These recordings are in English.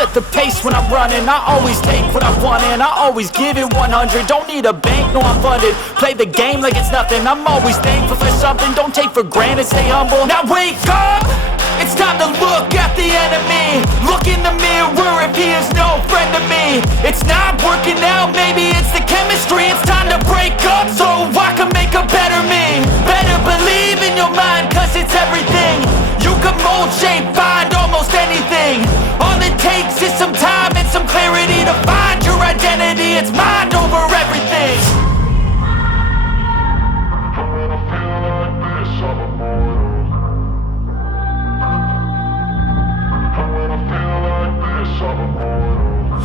set the pace when I'm running. I always take what I want and I always give it 100. Don't need a bank, no I'm funded. Play the game like it's nothing. I'm always thankful for something. Don't take for granted, stay humble. Now wake up! It's time to look at the enemy. Look in the mirror if he is no friend to me. It's not working out, maybe it's the chemistry. It's time to break up so I can make a better me. Better believe in your mind, cause it's everything. You can mold, shape, find almost anything. All it takes is some time and some clarity to find your identity. It's mind over everything.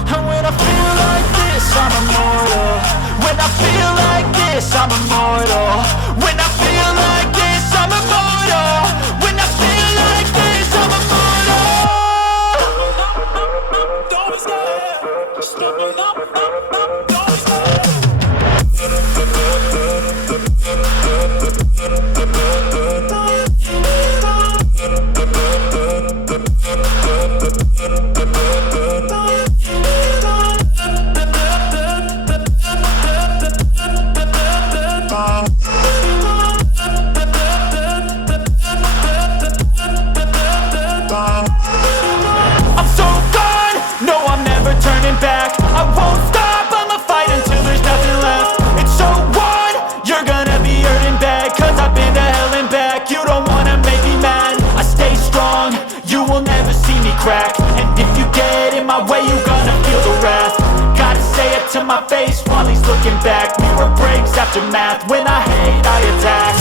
And when I feel like this, I'm immortal. When I feel like this, I'm immortal. When I feel like this, I'm immortal. When I feel like this, I'm immortal. Don't be scared. Stepping up, don't be scared. I'm so gone, no I'm never turning back. I won't stop, I'ma fight until there's nothing left. It's so on, you're gonna be hurting bad. Cause I've been to hell and back. You don't wanna make me mad. I stay strong, you will never see me crack. And if you get in my way, you're gonna feel the wrath. Gotta say it to my face while he's looking back. Mirror breaks after math. When I hate, I attack.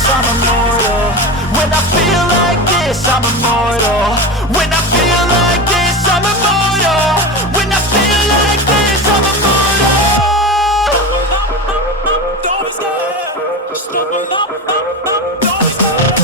I'm immortal. When I feel like this, I'm immortal. When I feel like this, I'm immortal. When I feel like this, I'm immortal. Don't be scared. Stepping up, don't be scared.